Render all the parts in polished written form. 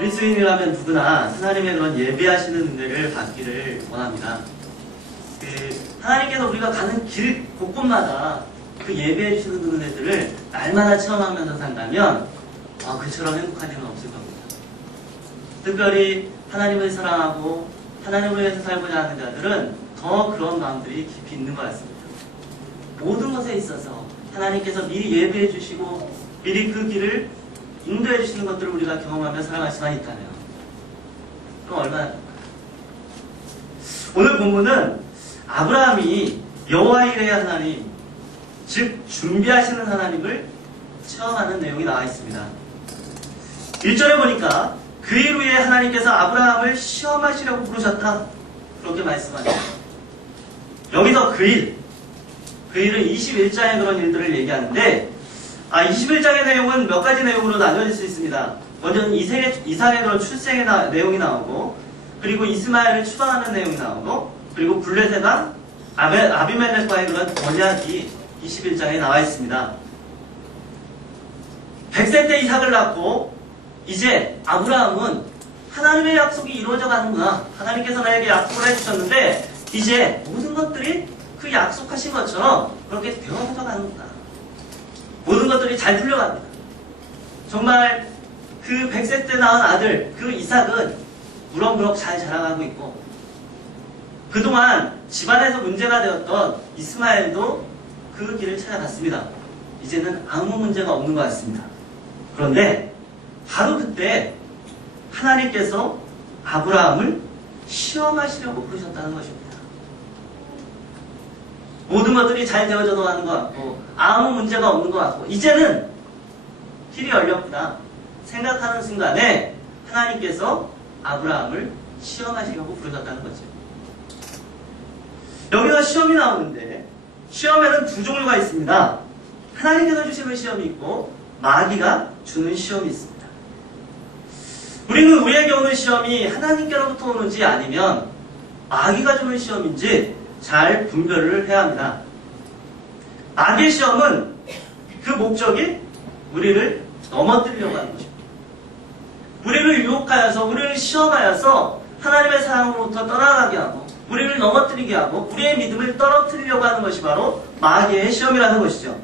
그리스도인이라면 누구나 하나님의 그런 예배하시는 은혜를 받기를 원합니다. 하나님께서 우리가 가는 길 곳곳마다 그 예배해 주시는 그 은혜들을 날마다 체험하면서 산다면 그처럼 행복한 일은 없을 겁니다. 특별히 하나님을 사랑하고 하나님을 위해서 살고자 하는 자들은 더 그런 마음들이 깊이 있는 것 같습니다. 모든 것에 있어서 하나님께서 미리 예배해 주시고 미리 그 길을 인도해 주시는 것들을 우리가 경험하며 살아갈 수만 있다면 그럼 얼마나 좋을까요? 오늘 본문은 아브라함이 여호와 이레의 하나님, 즉 준비하시는 하나님을 체험하는 내용이 나와 있습니다. 1절에 보니까 그 일 후에 하나님께서 아브라함을 시험하시려고 부르셨다, 그렇게 말씀하죠. 여기서 그 일은 21장의 그런 일들을 얘기하는데 21장의 내용은 몇 가지 내용으로 나눠질 수 있습니다. 먼저는 이삭의 그런 출생의 내용이 나오고, 그리고 이스마엘을 추방하는 내용이 나오고, 그리고 블레셋 왕 아비멜렉과의 그런 언약이 21장에 나와 있습니다. 100세 때 이삭을 낳고 이제 아브라함은 하나님의 약속이 이루어져 가는구나, 하나님께서 나에게 약속을 해주셨는데 이제 모든 것들이 그 약속하신 것처럼 그렇게 되어져 가는구나, 모든 것들이 잘 풀려갑니다. 정말 그 100세 때 낳은 아들 그 이삭은 무럭무럭 잘 자라가고 있고, 그동안 집안에서 문제가 되었던 이스마엘도 그 길을 찾아갔습니다. 이제는 아무 문제가 없는 것 같습니다. 그런데 바로 그때 하나님께서 아브라함을 시험하시려고 부르셨다는 것입니다. 모든 것들이 잘 되어져 가는 것 같고 아무 문제가 없는 것 같고 이제는 길이 열렸구나 생각하는 순간에 하나님께서 아브라함을 시험하시려고 부르셨다는 거죠. 여기서 시험이 나오는데 시험에는 두 종류가 있습니다. 하나님께서 주시는 시험이 있고 마귀가 주는 시험이 있습니다. 우리는 우리에게 오는 시험이 하나님께로부터 오는지 아니면 마귀가 주는 시험인지 잘 분별을 해야 합니다. 마귀의 시험은 그 목적이 우리를 넘어뜨리려고 하는 것입니다. 우리를 유혹하여서 우리를 시험하여서 하나님의 사랑으로부터 떠나가게 하고 우리를 넘어뜨리게 하고 우리의 믿음을 떨어뜨리려고 하는 것이 바로 마귀의 시험이라는 것이죠.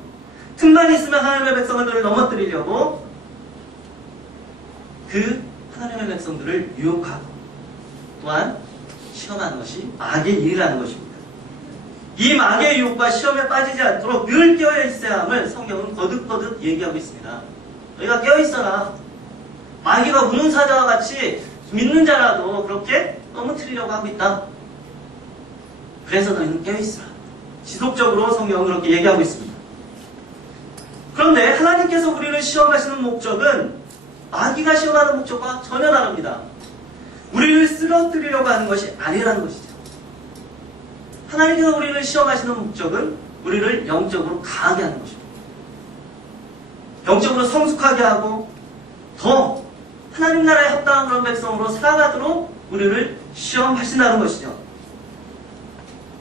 틈만 있으면 하나님의 백성들을 넘어뜨리려고 그 하나님의 백성들을 유혹하고 또한 시험하는 것이 마귀의 일이라는 것입니다. 이 마귀의 유혹과 시험에 빠지지 않도록 늘 깨어 있어야 함을 성경은 거듭거듭 얘기하고 있습니다. 너희가 깨어 있어라. 마귀가 우는 사자와 같이 믿는 자라도 그렇게 넘어뜨리려고 하고 있다. 그래서 너희는 깨어 있으라. 지속적으로 성경은 그렇게 얘기하고 있습니다. 그런데 하나님께서 우리를 시험하시는 목적은 마귀가 시험하는 목적과 전혀 다릅니다. 우리를 쓰러뜨리려고 하는 것이 아니라는 것이죠. 하나님께서 우리를 시험하시는 목적은 우리를 영적으로 강하게 하는 것입니다. 영적으로 성숙하게 하고 더 하나님 나라에 합당한 그런 백성으로 살아가도록 우리를 시험하신다는 것이죠.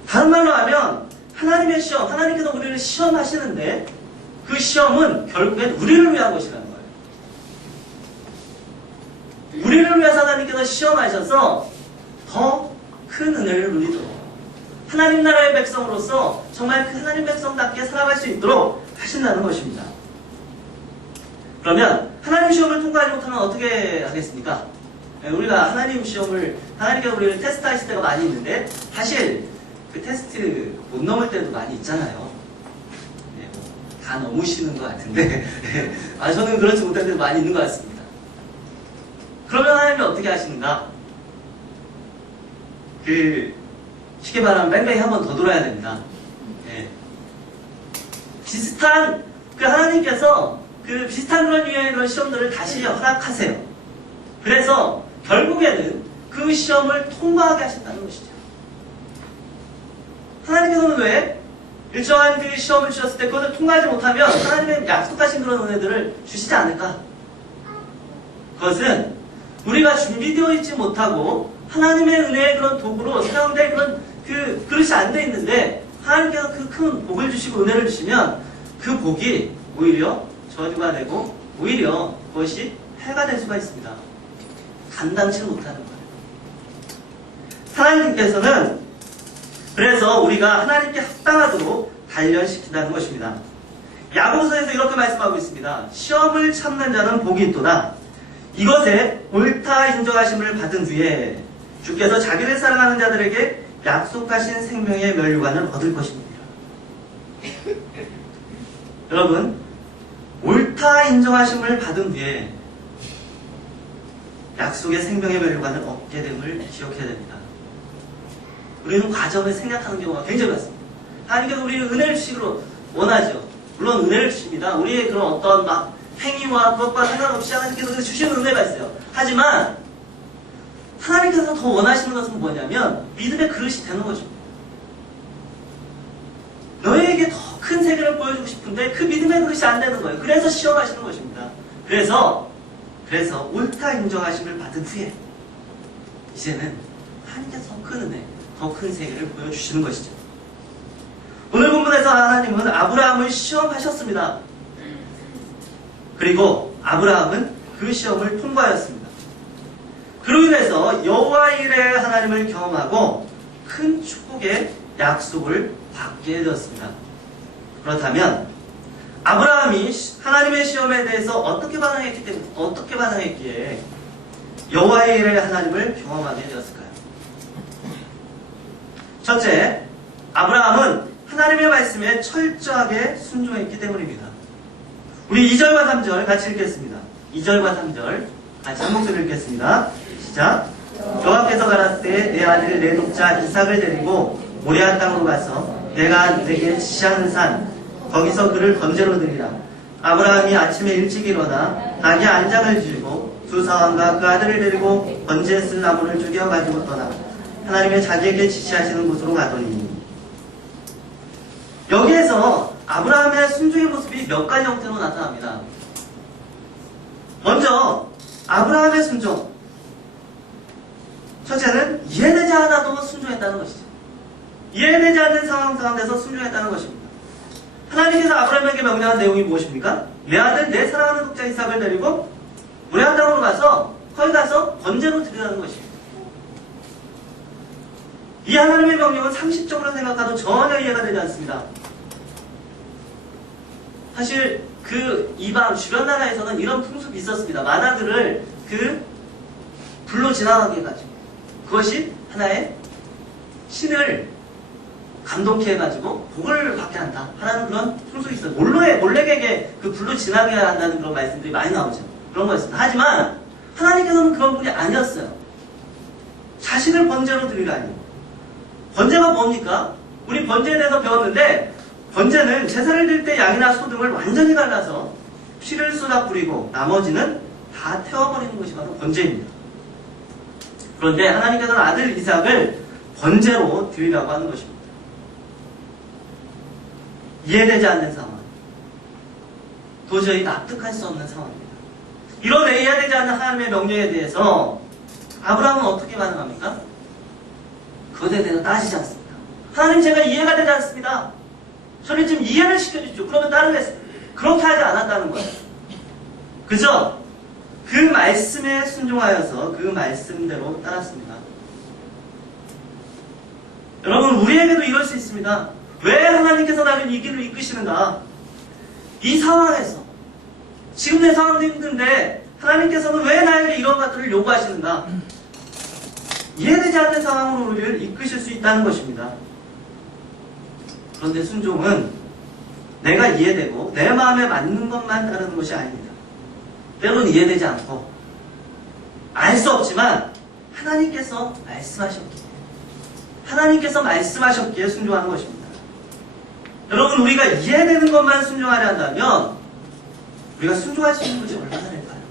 다른 말로 하면 하나님의 시험, 하나님께서 우리를 시험하시는데 그 시험은 결국엔 우리를 위한 것이라는 거예요. 우리를 위해서 하나님께서 시험하셔서 더 큰 은혜를 누리도록 하나님 나라의 백성으로서 정말 그 하나님 백성답게 살아갈 수 있도록 하신다는 것입니다. 그러면 하나님 시험을 통과하지 못하면 어떻게 하겠습니까? 우리가 하나님 시험을, 하나님께서 우리를 테스트하실 때가 많이 있는데 사실 그 테스트 못 넘을 때도 많이 있잖아요. 다 넘으시는 것 같은데 저는 그렇지 못할 때도 많이 있는 것 같습니다. 그러면 하나님이 어떻게 하시는가? 쉽게 말하면 뺑뺑이 한 번 더 돌아야 됩니다. 비슷한 하나님께서 비슷한 그런 유형의 그런 시험들을 다시 허락하세요. 그래서 결국에는 그 시험을 통과하게 하신다는 것이죠. 하나님께서는 왜 일정한 그 시험을 주셨을 때 그것을 통과하지 못하면 하나님의 약속하신 그런 은혜들을 주시지 않을까? 그것은 우리가 준비되어 있지 못하고 하나님의 은혜의 그런 도구로 사용될 그런 그릇이 안 돼 있는데 하나님께서 그 큰 복을 주시고 은혜를 주시면 그 복이 오히려 저주가 되고 오히려 그것이 해가 될 수가 있습니다. 감당치 못하는 거예요. 하나님께서는 그래서 우리가 하나님께 합당하도록 단련시킨다는 것입니다. 야고보서에서 이렇게 말씀하고 있습니다. 시험을 참는 자는 복이 있도다. 이것에 옳다 인정하심을 받은 뒤에 주께서 자기를 사랑하는 자들에게 약속하신 생명의 면류관을 얻을 것입니다. 여러분, 옳다 인정하심을 받은 뒤에 약속의 생명의 면류관을 얻게 됨을 기억해야 됩니다. 우리는 과정을 생각하는 경우가 굉장히 많습니다. 하나님께서 우리는 은혜를 주시기로 원하죠. 물론 은혜를 주십니다. 우리의 그런 어떤 막 행위와 그것과 상관없이 하나님께서 주시는 은혜가 있어요. 하지만 하나님께서 더 원하시는 것은 뭐냐면 믿음의 그릇이 되는 것입니다. 너에게 더 큰 세계를 보여주고 싶은데 그 믿음의 그릇이 안 되는 거예요. 그래서 시험하시는 것입니다. 그래서 옳다 인정하심을 받은 후에 이제는 하나님께서 더 큰 은혜, 더 큰 세계를 보여주시는 것이죠. 오늘 본문에서 하나님은 아브라함을 시험하셨습니다. 그리고 아브라함은 그 시험을 통과하였습니다. 그로 인해서 여호와 일의 하나님을 경험하고 큰 축복의 약속을 받게 되었습니다. 그렇다면 아브라함이 하나님의 시험에 대해서 어떻게 반응했기에 여호와의 일의 하나님을 경험하게 되었을까요? 첫째, 아브라함은 하나님의 말씀에 철저하게 순종했기 때문입니다. 우리 2절과 3절 같이 읽겠습니다. 2절과 3절 같이 한 목소리 읽겠습니다. 시작. 여호와께서 가라사대 내 아들 내 독자 이삭을 데리고 모리아 땅으로 가서 내가 내게 지시하는 산 거기서 그를 번제로 드리라. 아브라함이 아침에 일찍 일어나 나귀 안장을 지고 두 사람과 그 아들을 데리고 번제에 쓸 나무를 죽여 가지고 떠나 하나님의 자기에게 지시하시는 곳으로 가더니 여기에서 아브라함의 순종의 모습이 몇 가지 형태로 나타납니다. 먼저 아브라함의 순종, 첫째는 이해되지 않아도 순종했다는 것이죠. 이해되지 않는 상황 가운데서 순종했다는 것입니다. 하나님께서 아브라함에게 명령한 내용이 무엇입니까? 내 아들 내 사랑하는 독자 이삭을 데리고 모리아 땅으로 가서 거기 가서 번제로 드리라는 것입니다. 이 하나님의 명령은 상식적으로 생각하도 전혀 이해가 되지 않습니다. 사실 그 이방 주변 나라에서는 이런 풍습이 있었습니다. 만화들을 그 불로 지나가게 해가지고 그것이 하나의 신을 감동케 해가지고 복을 받게 한다 하는 그런 풍속이 있어요. 몰래에게 그 불로 지나게 한다는 그런 말씀들이 많이 나오죠. 그런 거였습니다. 하지만 하나님께서는 그런 분이 아니었어요. 자신을 번제로 드리라니. 번제가 뭡니까? 우리 번제에 대해서 배웠는데 번제는 제사를 드릴 때 양이나 소 등을 완전히 갈라서 피를 쏟아 뿌리고 나머지는 다 태워버리는 것이 바로 번제입니다. 그런데 하나님께서는 아들 이삭을 번제로 드리라고 하는 것입니다. 이해되지 않는 상황, 도저히 납득할 수 없는 상황입니다. 이런 이해되지 않는 하나님의 명령에 대해서 아브라함은 어떻게 반응합니까? 그것에 대해서 따지지 않습니다. 하나님 제가 이해가 되지 않습니다. 저를 좀 이해를 시켜주십시오. 그러면 따르겠습니다. 그렇게 하지 않았다는 거예요. 그죠? 그 말씀에 순종하여서 그 말씀대로 따랐습니다. 여러분 우리에게도 이럴 수 있습니다. 왜 하나님께서 나를 이 길로 이끄시는가? 이 상황에서 지금 내 상황도 힘든데 하나님께서는 왜 나에게 이런 것들을 요구하시는가? 이해되지 않는 상황으로 우리를 이끄실 수 있다는 것입니다. 그런데 순종은 내가 이해되고 내 마음에 맞는 것만 따르는 것이 아닙니다. 때로는 이해되지 않고 알 수 없지만 하나님께서 말씀하셨기에 순종하는 것입니다. 여러분 우리가 이해되는 것만 순종하려 한다면 우리가 순종할 수 있는 것이 얼마나 될까요?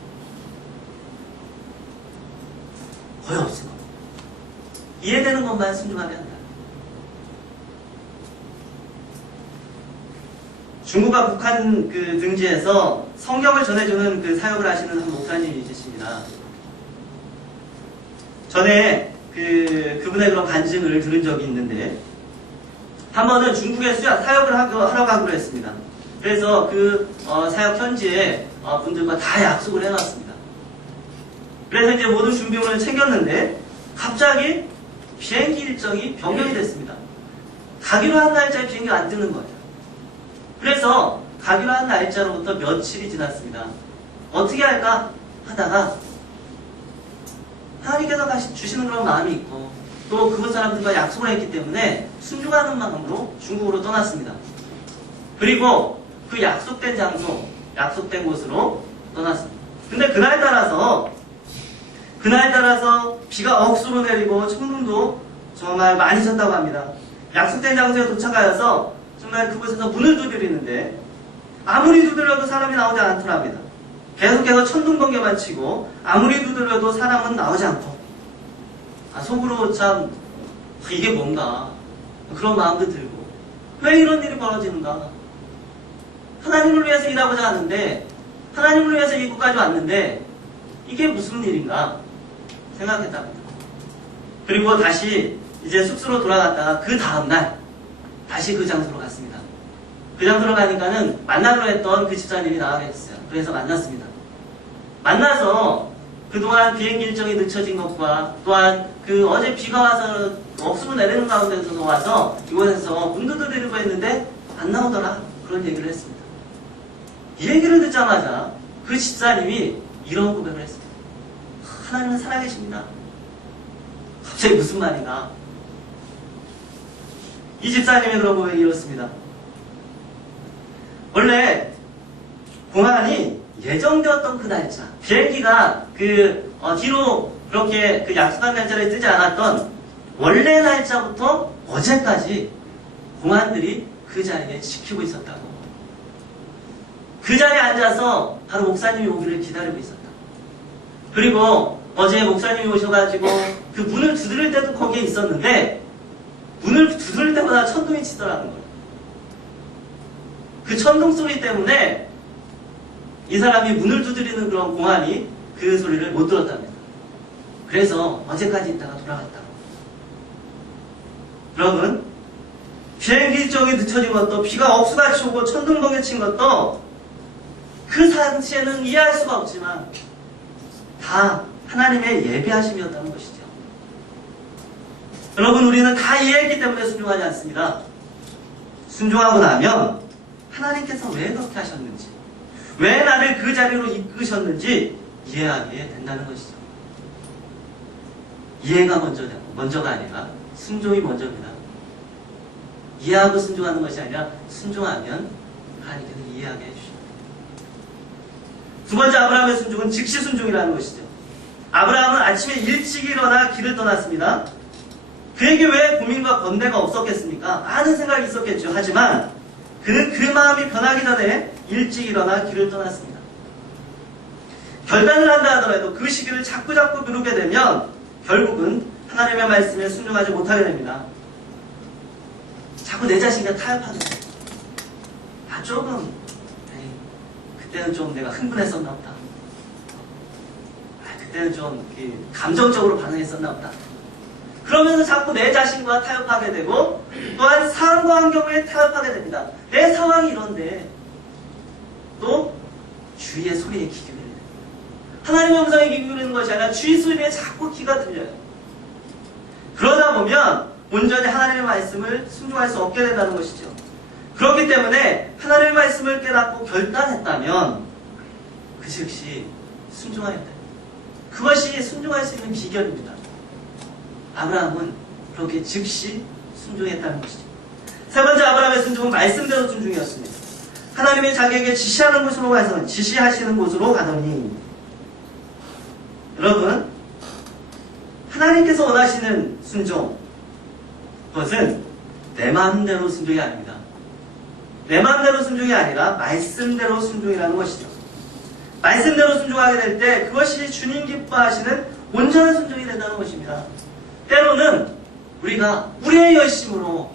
거의 없을 겁니다. 이해되는 것만 순종하려 한다. 중국과 북한 그 등지에서 성경을 전해주는 그 사역을 하시는 한 목사님이 계십니다. 전에 그분의 그런 간증을 들은 적이 있는데 한 번은 중국에 사역을 하러 가기로 했습니다. 그래서 그 사역 현지의 분들과 다 약속을 해놨습니다. 그래서 이제 모든 준비물을 챙겼는데 갑자기 비행기 일정이 변경이 됐습니다. 가기로 한 날짜에 비행기가 안 뜨는 거예요. 그래서 가기로 한 날짜로부터 며칠이 지났습니다. 어떻게 할까 하다가 하나님께서 다시 주시는 그런 마음이 있고 또 그곳 사람들과 약속을 했기 때문에 순종하는 마음으로 중국으로 떠났습니다. 그리고 그 약속된 장소, 약속된 곳으로 떠났습니다. 근데 그날 따라서 비가 억수로 내리고 천둥도 정말 많이 쳤다고 합니다. 약속된 장소에 도착하여서 정말 그곳에서 문을 두드리는데 아무리 두드려도 사람이 나오지 않더랍니다. 계속해서 천둥 번개만 치고 아무리 두드려도 사람은 나오지 않고 속으로 참 이게 뭔가 그런 마음도 들고 왜 이런 일이 벌어지는가. 하나님을 위해서 일하고자 하는데 하나님을 위해서 이곳까지 왔는데 이게 무슨 일인가 생각했답니다. 그리고 다시 이제 숙소로 돌아갔다가 그 다음날 다시 그 장소로 갔습니다. 그 장소로 가니까는 만나기로 했던 그 집사님이 나와 계셨어요. 그래서 만났습니다. 만나서 그동안 비행기 일정이 늦춰진 것과 또한 그 어제 비가 와서 억수로 내리는 가운데서 와서 이곳에서 문 두드리려고 했는데 안 나오더라. 그런 얘기를 했습니다. 이 얘기를 듣자마자 그 집사님이 이런 고백을 했습니다. 하나님은 살아계십니다. 갑자기 무슨 말인가? 이 집사님의 그런 고백이 이렇습니다. 원래 공항이 예정되었던 그 날짜, 비행기가 뒤로 그렇게 그 약속한 날짜를 뜨지 않았던 원래 날짜부터 어제까지 공안들이 그 자리에 지키고 있었다고. 그 자리에 앉아서 바로 목사님이 오기를 기다리고 있었다. 그리고 어제 목사님이 오셔가지고 그 문을 두드릴 때도 거기에 있었는데 문을 두드릴 때마다 천둥이 치더라는 거예요. 그 천둥 소리 때문에 이 사람이 문을 두드리는 그런 공안이 그 소리를 못 들었답니다. 그래서 어제까지 있다가 돌아갔다고. 여러분, 비행기 일정이 늦춰진 것도 비가 억수같이 오고 천둥 번개 친 것도 그 당시에는 이해할 수가 없지만 다 하나님의 예비하심이었다는 것이죠. 여러분, 우리는 다 이해했기 때문에 순종하지 않습니다. 순종하고 나면 하나님께서 왜 그렇게 하셨는지, 왜 나를 그 자리로 이끄셨는지 이해하게 된다는 것이죠. 이해가 먼저가 아니라 순종이 먼저입니다. 이해하고 순종하는 것이 아니라 순종하면 하나님께서 이해하게 해주십니다. 두 번째 아브라함의 순종은 즉시 순종이라는 것이죠. 아브라함은 아침에 일찍 일어나 길을 떠났습니다. 그에게 왜 고민과 번뇌가 없었겠습니까? 많은 생각이 있었겠죠. 하지만 그는 그 마음이 변하기 전에 일찍 일어나 길을 떠났습니다. 결단을 한다 하더라도 그 시기를 자꾸 미루게 되면 결국은 하나님의 말씀에 순종하지 못하게 됩니다. 자꾸 내 자신과 타협하는 거예요. 조금 그때는 좀 내가 흥분했었나 보다. 그때는 좀 감정적으로 반응했었나 보다. 그러면서 자꾸 내 자신과 타협하게 되고 또한 상황과 환경에 타협하게 됩니다. 내 상황이 이런데 또 주위의 소리에 귀 기울이는 거예요. 하나님의 음성에 귀 기울이는 것이 아니라 주위 소리에 자꾸 귀가 들려요. 그러다 보면 온전히 하나님의 말씀을 순종할 수 없게 된다는 것이죠. 그렇기 때문에 하나님의 말씀을 깨닫고 결단했다면 그 즉시 순종하였다. 그것이 순종할 수 있는 비결입니다. 아브라함은 그렇게 즉시 순종했다는 것이죠. 세 번째 아브라함의 순종은 말씀대로 순종이었습니다. 하나님이 자기에게 지시하시는 곳으로 가더니 여러분, 하나님께서 원하시는 순종, 그것은 내 마음대로 순종이 아닙니다. 내 마음대로 순종이 아니라 말씀대로 순종이라는 것이죠. 말씀대로 순종하게 될 때 그것이 주님 기뻐하시는 온전한 순종이 된다는 것입니다. 때로는 우리가 우리의 열심으로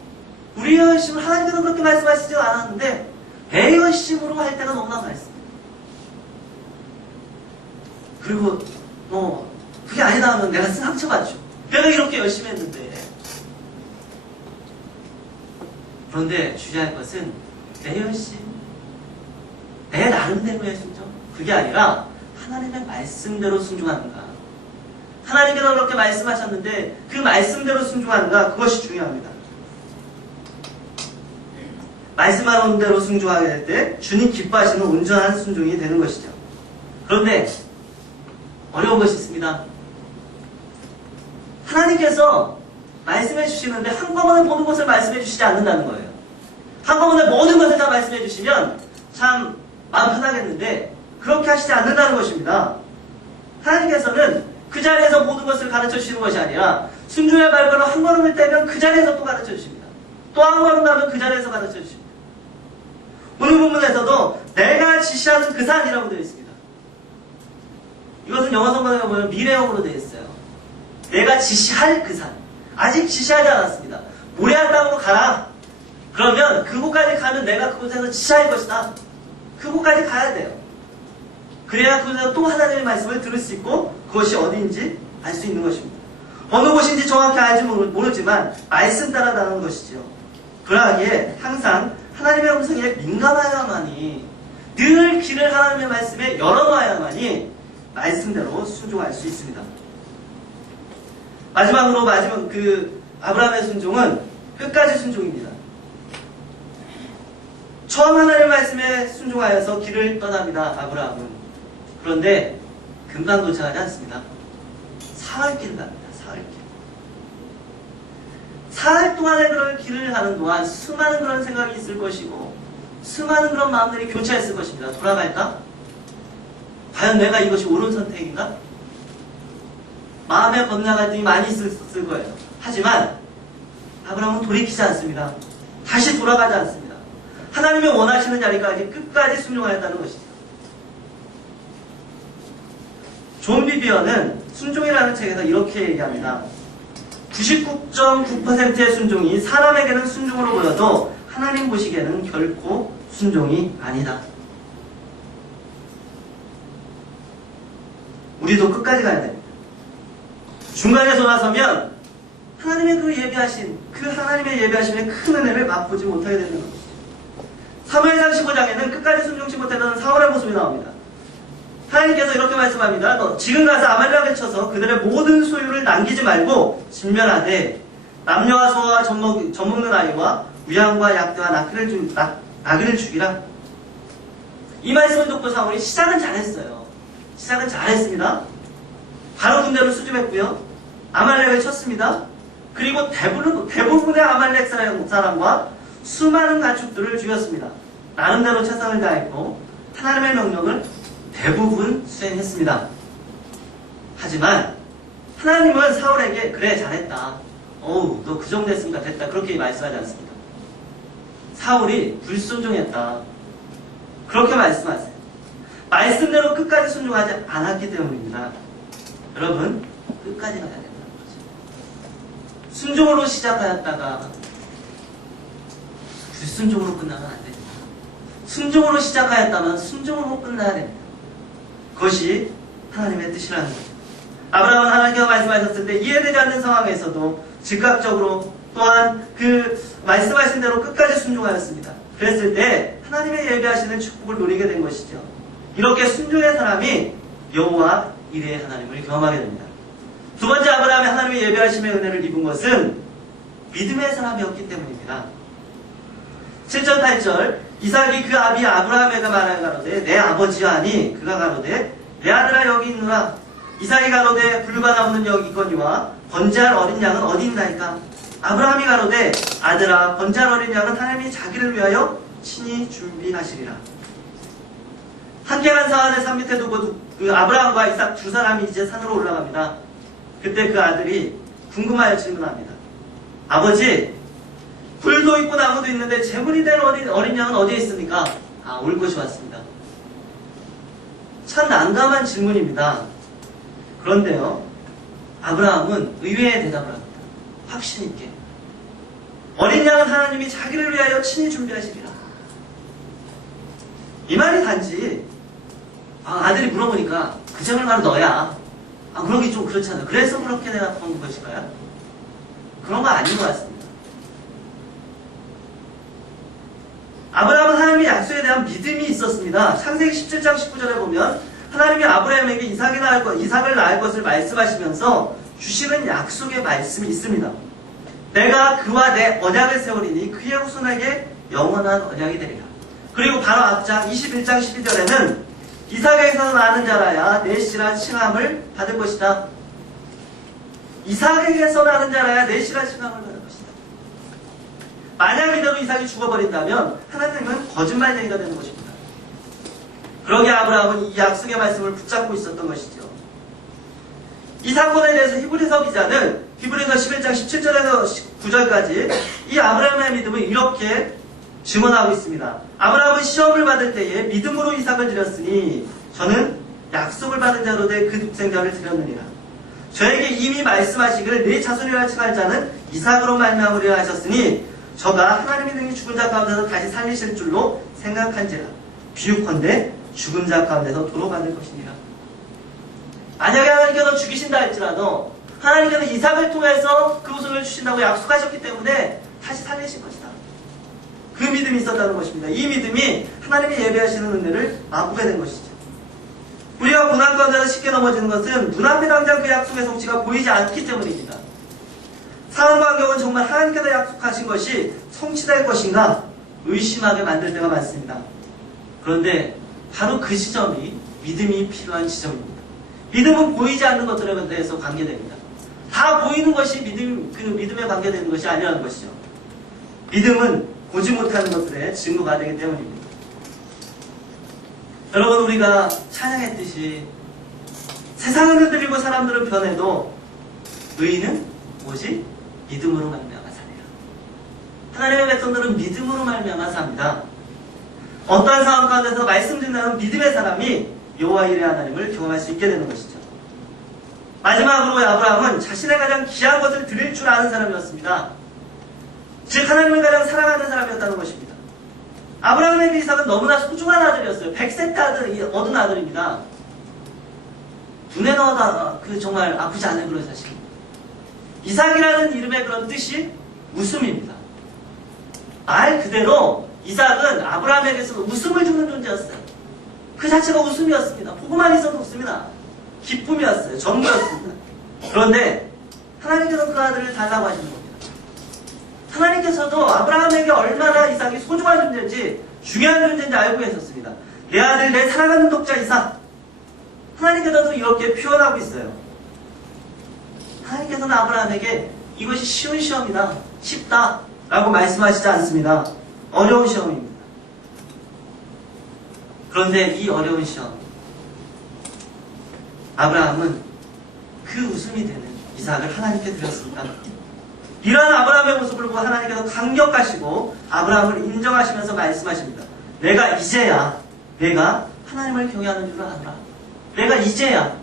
하나님께서 그렇게 말씀하시지 않았는데 내 열심으로 할 때가 너무나 많습니다. 그리고 그게 아니다 하면 내가 상처받죠. 내가 이렇게 열심히 했는데. 그런데 주의할 것은 내 열심, 내 나름대로의 순종, 그게 아니라 하나님의 말씀대로 순종하는가. 하나님께서 그렇게 말씀하셨는데 그 말씀대로 순종하는가, 그것이 중요합니다. 말씀하는 대로 순종하게 될 때 주님 기뻐하시는 온전한 순종이 되는 것이죠. 그런데 어려운 것이 있습니다. 하나님께서 말씀해 주시는데 한꺼번에 모든 것을 말씀해 주시지 않는다는 거예요. 한꺼번에 모든 것을 다 말씀해 주시면 참 마음 편하겠는데 그렇게 하시지 않는다는 것입니다. 하나님께서는 그 자리에서 모든 것을 가르쳐 주시는 것이 아니라 순종의 발걸음 한 걸음을 떼면 그 자리에서 또 가르쳐 주십니다. 또 한 걸음 가면 그 자리에서 가르쳐 주십니다. 오늘 본문에서도 내가 지시하는 그 산이라고 되어 있습니다. 이것은 영어 성경에 보면 미래형으로 되어 있어요. 내가 지시할 그 산. 아직 지시하지 않았습니다. 모래한 땅으로 가라. 그러면 그곳까지 가면 내가 그곳에서 지시할 것이다. 그곳까지 가야 돼요. 그래야 그곳에서 또 하나님의 말씀을 들을 수 있고 그것이 어디인지 알 수 있는 것입니다. 어느 곳인지 정확히 알지 모르지만 말씀 따라가는 것이지요. 그러하기에 항상 하나님의 음성에 민감하여야만이, 늘 귀를 하나님의 말씀에 열어놔야만이 말씀대로 순종할 수 있습니다. 마지막으로 그 아브라함의 순종은 끝까지 순종입니다. 처음 하나님의 말씀에 순종하여서 길을 떠납니다. 아브라함은. 그런데 금방 도착하지 않습니다. 사흘길 갑니다. 사흘길. 사흘 동안에 그런 길을 가는 동안 수많은 그런 생각이 있을 것이고 수많은 그런 마음들이 교차했을 것입니다. 돌아갈까? 과연 내가 이것이 옳은 선택인가? 마음의 번뇌 갈등이 많이 있을 거예요. 하지만 아브라함은 돌이키지 않습니다. 다시 돌아가지 않습니다. 하나님이 원하시는 자리까지 끝까지 순종하였다는 것이죠. 존 비비어는 순종이라는 책에서 이렇게 얘기합니다. 99.9%의 순종이 사람에게는 순종으로 보여도 하나님 보시기에는 결코 순종이 아니다. 우리도 끝까지 가야 됩니다. 중간에 돌아서면 하나님의 그 하나님의 예비하심의 큰 은혜를 맛보지 못하게 되는 것입니다. 사무엘상 15장에는 끝까지 순종치 못했던 사울의 모습이 나옵니다. 하나님께서 이렇게 말씀합니다. 너 지금 가서 아말렉을 쳐서 그들의 모든 소유를 남기지 말고 진멸하되 남녀와 소와 젖먹는 아이와 우양과 약대와 나귀를 죽이라. 이 말씀을 듣고 사울이 시작은 잘했어요. 시작은 잘했습니다. 바로 군대를 수집했고요. 아말렉을 쳤습니다. 그리고 대부분의 아말렉 사람과 수많은 가축들을 죽였습니다. 나름대로 최선을 다했고 하나님의 명령을 대부분 수행했습니다. 하지만 하나님은 사울에게 그래 잘했다. 어우 너 그 정도 했으니까 됐다. 그렇게 말씀하지 않습니다. 사울이 불순종했다. 그렇게 말씀하세요. 말씀대로 끝까지 순종하지 않았기 때문입니다. 여러분 끝까지 가야 된다는 거죠. 순종으로 시작하였다가 불순종으로 끝나면 안 됩니다. 순종으로 시작하였다면 순종으로 끝나야 됩니다. 그것이 하나님의 뜻이라는 거죠. 아브라함은 하나님께서 말씀하셨을 때 이해되지 않는 상황에서도 즉각적으로 또한 그 말씀하신 대로 끝까지 순종하였습니다. 그랬을 때 하나님의 예비하시는 축복을 누리게 된 것이죠. 이렇게 순종의 사람이 여호와 이레의 하나님을 경험하게 됩니다. 두 번째, 아브라함이 하나님의 예비하심의 은혜를 입은 것은 믿음의 사람이었기 때문입니다. 7절 8절 이삭이 그 아비 아브라함에게 말하여 가로되 내 아버지여 하니 그가 가로되 내 아들아 여기 있노라. 이삭이 가로되 불과 나무는 여기 있거니와 번제할 어린 양은 어디 있나이까. 아브라함이 가로되 아들아 번제할 어린 양은 하나님이 자기를 위하여 친히 준비하시리라. 함께 간 사안의 산 밑에 두고 그 아브라함과 이삭 두 사람이 이제 산으로 올라갑니다. 그때 그 아들이 궁금하여 질문합니다. 아버지, 불도 있고 나무도 있는데 제물이 된 어린 양은 어디에 있습니까? 올 것이 왔습니다. 참 난감한 질문입니다. 그런데요, 아브라함은 의외의 대답을 합니다. 확신 있게. 어린 양은 하나님이 자기를 위하여 친히 준비하시리라. 이 말이 단지 아들이 물어보니까 그 점을 바로 너야. 그러기 좀 그렇잖아요. 그래서 그렇게 대답한 것일까요? 그런 거 아닌 것 같습니다. 아브라함은 하나님의 약속에 대한 믿음이 있었습니다. 창세기 17장 19절에 보면 하나님이 아브라함에게 이삭을 낳을 것을 말씀하시면서 주시는 약속의 말씀이 있습니다. 내가 그와 내 언약을 세우리니 그의 후손에게 영원한 언약이 되리라. 그리고 바로 앞장 21장 12절에는 이삭에게서 나는 자라야 내 씨라 칭함을 받을 것이다. 이삭에게서 나는 자라야 내 씨라 칭함을 받을 것이다. 만약 이대로 이삭이 죽어버린다면 하나님은 거짓말쟁이가 되는 것입니다. 그러기에 아브라함은 이 약속의 말씀을 붙잡고 있었던 것이죠. 이 사건에 대해서 히브리서 기자는 히브리서 11장 17절에서 9절까지 이 아브라함의 믿음을 이렇게 증언하고 있습니다. 아브라함은 시험을 받을 때에 믿음으로 이삭을 드렸으니 저는 약속을 받은 자로 돼 그 독생자를 드렸느니라. 저에게 이미 말씀하시기를 내 자손이라 칭할 자는 이삭으로 말미암으리라 하셨으니 저가 하나님이 능히 죽은 자 가운데서 다시 살리실 줄로 생각한지라. 비유컨대 죽은 자 가운데서 도로 받을 것이니라. 만약에 하나님께서 죽이신다 할지라도 하나님께서 이삭을 통해서 그 후손을 주신다고 약속하셨기 때문에 다시 살리실 것이다. 그 믿음이 있었다는 것입니다. 이 믿음이 하나님이 예배하시는 은혜를 맛보게 된 것이죠. 우리가 고난 가운데서 쉽게 넘어지는 것은 눈앞에 당장 그 약속의 성취가 보이지 않기 때문입니다. 상황과 환경은 정말 하나님께서 약속하신 것이 성취될 것인가 의심하게 만들 때가 많습니다. 그런데 바로 그 지점이 믿음이 필요한 지점입니다. 믿음은 보이지 않는 것들에 대해서 관계됩니다. 다 보이는 것이 믿음에 관계되는 것이 아니라는 것이죠. 믿음은 보지 못하는 것들의 증거가 되기 때문입니다. 여러분, 우리가 찬양했듯이 세상은 흔들리고 사람들은 변해도 의인은 오직 믿음으로 말미암아 사리라. 하나님의 백성들은 믿음으로 말미암아 삽니다. 어떠한 상황 가운데서 말씀 듣는 믿음의 사람이 여호와 이레 하나님을 경험할 수 있게 되는 것이죠. 마지막으로 아브라함은 자신의 가장 귀한 것을 드릴 줄 아는 사람이었습니다. 즉 하나님을 가장 사랑하는 사람이었다는 것입니다. 아브라함에게 이삭은 너무나 소중한 아들이었어요. 100세 때 얻은 아들입니다. 눈에 넣어다 정말 아프지 않은 그런 자식입니다. 이삭이라는 이름의 그런 뜻이 웃음입니다. 말 그대로 이삭은 아브라함에게서 웃음을 주는 존재였어요. 그 자체가 웃음이었습니다. 보고만 있어도 웃습니다. 기쁨이었어요. 전부였습니다. 그런데 하나님께서 그 아들을 달라고 하시는 겁니다. 하나님께서도 아브라함에게 얼마나 이삭이 소중한 존재인지 중요한 존재인지 알고 계셨습니다. 내 아들, 내 사랑하는 독자 이삭. 하나님께서도 이렇게 표현하고 있어요. 하나님께서는 아브라함에게 이것이 쉬운 시험이다, 쉽다 라고 말씀하시지 않습니다. 어려운 시험입니다. 그런데 이 어려운 시험, 아브라함은 그 웃음이 되는 이삭을 하나님께 드렸습니다. 이러한 아브라함의 모습을 보고 하나님께서 강력하시고 아브라함을 인정하시면서 말씀하십니다. 내가 이제야 내가 하나님을 경외하는 줄 알아. 내가 이제야.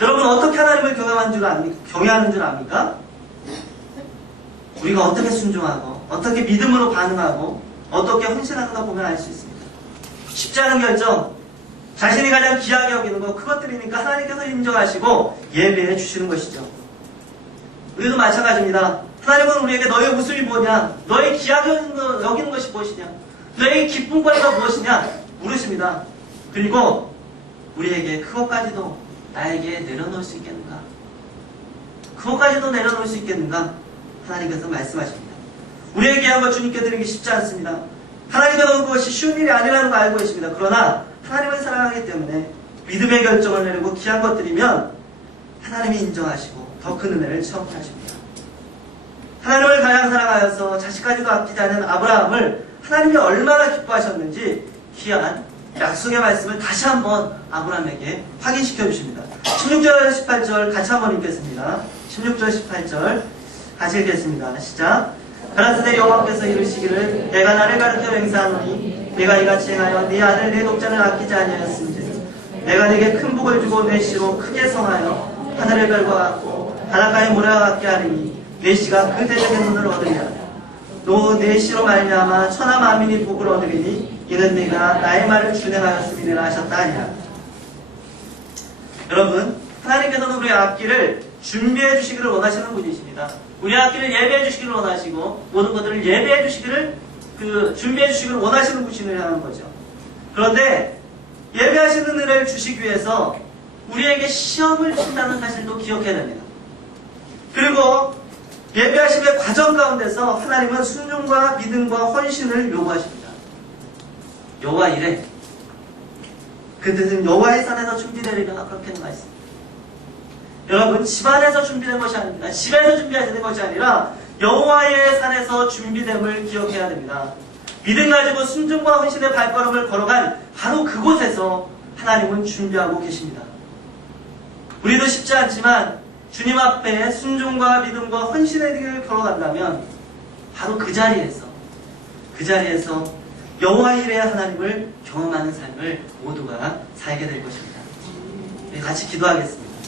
여러분, 어떻게 하나님을 경외하는 줄 압니까? 우리가 어떻게 순종하고 어떻게 믿음으로 반응하고 어떻게 헌신하는가 보면 알 수 있습니다. 쉽지 않은 결정, 자신이 가장 귀하게 여기는 것, 그것들이니까 하나님께서 인정하시고 예배해 주시는 것이죠. 우리도 마찬가지입니다. 하나님은 우리에게 너의 웃음이 뭐냐, 너의 귀하게 여기는 것이 무엇이냐, 너의 기쁨거리가 무엇이냐 물으십니다. 그리고 우리에게 그것까지도 나에게 내려놓을 수 있겠는가, 그것까지도 내려놓을 수 있겠는가 하나님께서 말씀하십니다. 우리에게 귀한 것 주님께 드리기 쉽지 않습니다. 하나님께서는 그것이 쉬운 일이 아니라는 걸 알고 계십니다. 그러나 하나님을 사랑하기 때문에 믿음의 결정을 내리고 귀한 것 드리면 하나님이 인정하시고 더 큰 은혜를 체험케 하십니다. 하나님을 가장 사랑하여서 자식까지도 아끼지 않은 아브라함을 하나님이 얼마나 기뻐하셨는지 귀한 약속의 말씀을 다시 한번 아브라함에게 확인시켜 주십니다. 16절 18절 같이 한번 읽겠습니다. 16절 18절 같이 읽겠습니다. 시작. 가라사대 여호와께서 이르시기를 내가 나를 가르쳐 맹세하노니 내가 이같이 행하여 네 아들 네 독자를 아끼지 아니하였음즉 내가 네게 큰 복을 주고 내 씨로 크게 성하여 하늘의 별과 같고 바닷가의 모래와 같게 하리니 내 씨가 그 대적의 눈을 얻으리라. 또 내 씨로 말미암아 천하 만민이 복을 얻으리니 이는 네가 나의 말을 준행하였음이니라 하셨다 하니라. 여러분, 하나님께서는 우리의 앞길을 준비해 주시기를 원하시는 분이십니다. 우리의 앞길을 예배해 주시기를 원하시고 모든 것들을 예배해 주시기를 준비해 주시기를 원하시는 분이라는 거죠. 그런데 예배하시는 은혜를 주시기 위해서 우리에게 시험을 준다는 사실도 기억해야 됩니다. 그리고 예배하심의 과정 가운데서 하나님은 순종과 믿음과 헌신을 요구하십니다. 여호와 이래. 그 뜻은 여호와의 산에서 준비되리라 그렇게 말씀입니다. 여러분, 집안에서 준비된 것이 아닙니다. 집에서 준비하시는 것이 아니라 여호와의 산에서 준비됨을 기억해야 됩니다. 믿음 가지고 순종과 헌신의 발걸음을 걸어간 바로 그곳에서 하나님은 준비하고 계십니다. 우리도 쉽지 않지만 주님 앞에 순종과 믿음과 헌신의 길을 걸어간다면 바로 그 자리에서 여호와 이레의 하나님을 경험하는 삶을 모두가 살게 될 것입니다. 같이 기도하겠습니다.